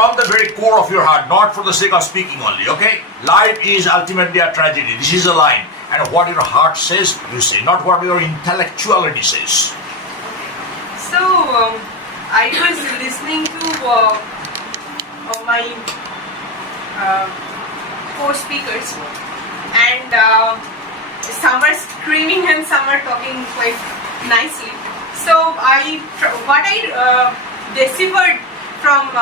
from the very core of your heart, not for the sake of speaking only, okay? Life is ultimately a tragedy. This is a line. And what your heart says, you say, not what your intellectuality says. So, I was listening to my four speakers, and some are screaming and some are talking quite nicely. So, what I deciphered from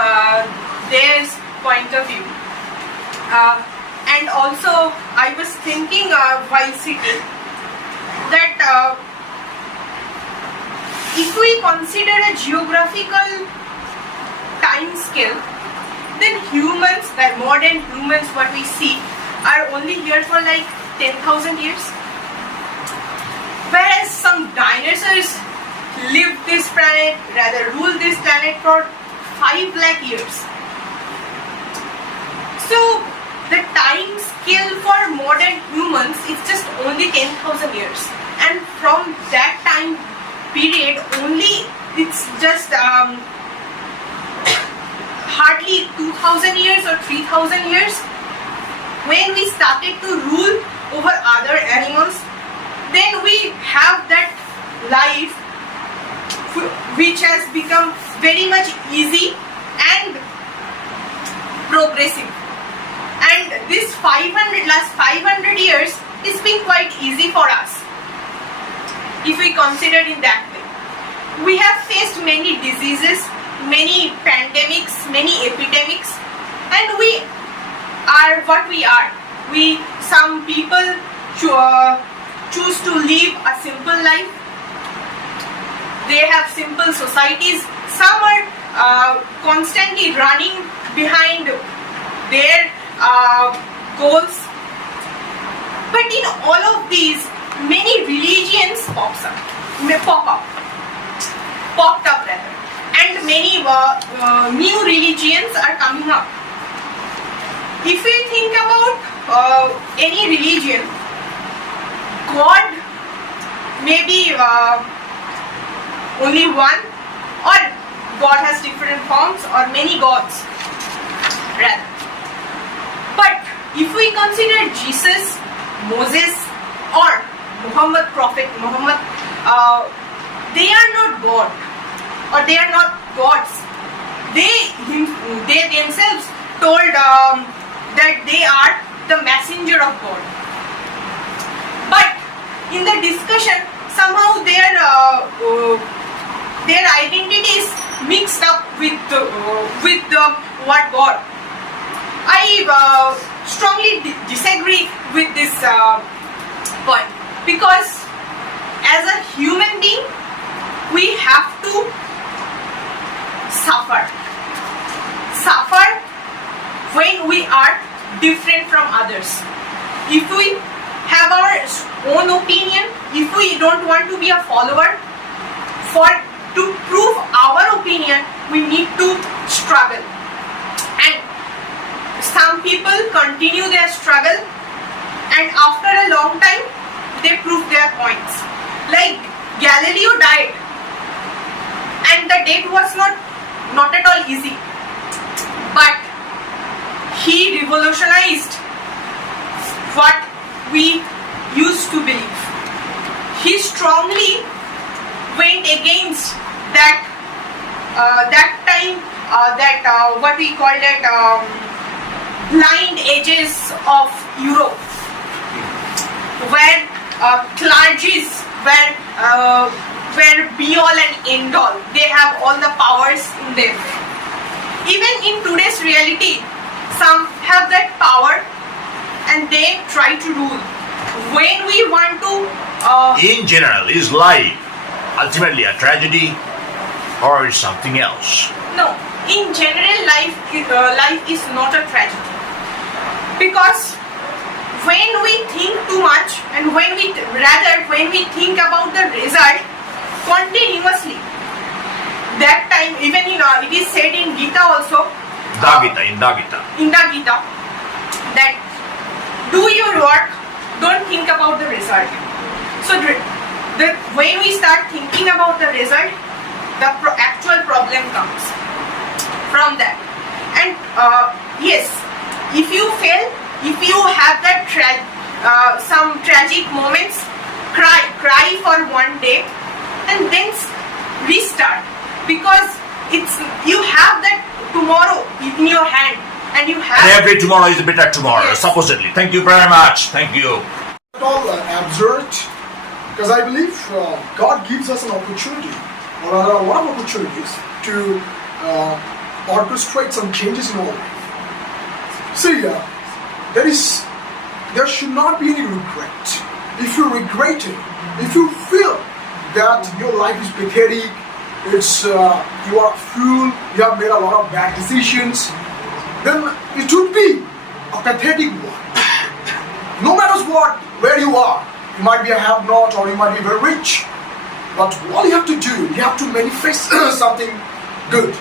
their point of view, and also I was thinking while sitting that if we consider a geographical time scale, then humans, like modern humans, what we see, are only here for like 10,000 years. Whereas some dinosaurs lived this planet, rather ruled this planet for 5 lakh years. So the time scale for modern humans is just only 10,000 years. And from that time period only, it's just hardly 2,000 years or 3,000 years when we started to rule over other animals. Then we have that life which has become very much easy and progressive. And this last 500 years is been quite easy for us if we consider in that way. We have faced many diseases, many pandemics, many epidemics, and we are what we are. Some people choose to live a simple life. They have simple societies. Some are constantly running behind their goals. But in all of these, many religions popped up, and many new religions are coming up. If we think about any religion, God may be only one, or God has different forms, or many gods rather. But if we consider Jesus, Moses, or Prophet Muhammad, they are not God, or they are not gods. They themselves told that they are the messenger of God. But in the discussion, somehow their identity is mixed up with the word God. I strongly disagree with this point, because as a human being, we have to suffer when we are different from others. If we have our own opinion, if we don't want to be a follower, to prove our opinion, we need to struggle. And some people continue their struggle, and after a long time, they prove their points. Like Galileo died, and the death was not at all easy, but he revolutionized what we used to believe. He strongly went against that what we call it blind edges of Europe, where clergies were be all and end all. They have all the powers in them. Even in today's reality, some have that power and they try to rule. When we want to in general, is life ultimately a tragedy or is something else? No, in general, life is not a tragedy, because when we think too much and when we think about the result continuously, that time, even it is said in Gita also, In the Gita, that do your work, don't think about the result. So when we start thinking about the result, the actual problem comes from that. And yes, if you fail, if you have that some tragic moments, cry for one day, and then restart, because you have that tomorrow in your hand, and you have. And every tomorrow is a better tomorrow, Yes. supposedly. Thank you very much. Thank you. At all absurd, because I believe God gives us an opportunity, or rather a lot of opportunities to orchestrate some changes in our life. See, there should not be any regret. If you regret it, if you feel that your life is pathetic, you are a fool, you have made a lot of bad decisions, then it would be a pathetic one. No matter what, where you are, you might be a have-not or you might be very rich, but all you have to do, you have to manifest something good.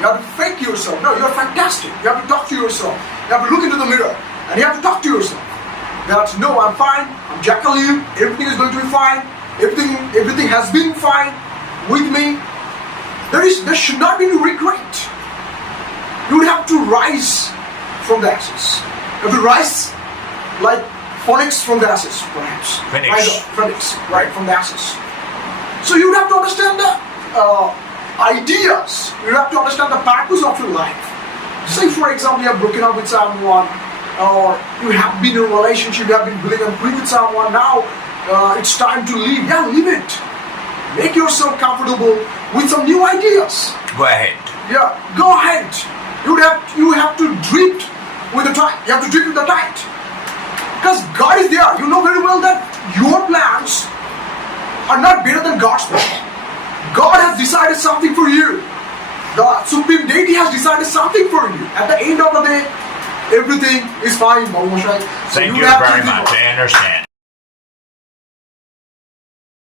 You have to fake yourself. No, you're fantastic. You have to talk to yourself. You have to look into the mirror and you have to talk to yourself. That no, I'm fine. I'm Jacqueline. Everything is going to be fine. Everything has been fine with me. There should not be any regret. You would have to rise from the ashes. You have to rise like phoenix from the ashes, perhaps. Phoenix. Rise up, phoenix, right from the ashes. So you would have to understand the ideas. You have to understand the purpose of your life. Say, for example, you have broken up with someone, or you have been in a relationship, you have been willing and free with someone. Now it's time to leave. Yeah, leave it. Make yourself comfortable with some new ideas. Go ahead. Yeah, go ahead. You have to drift with the tide. You have to drift with the tide. Because God is there. You know very well that your plans are not better than God's plan. God has decided something for you. The Supreme Deity has decided something for you. At the end of the day, everything is fine, Babu Mashai. So Thank you have to very do much. it. I understand.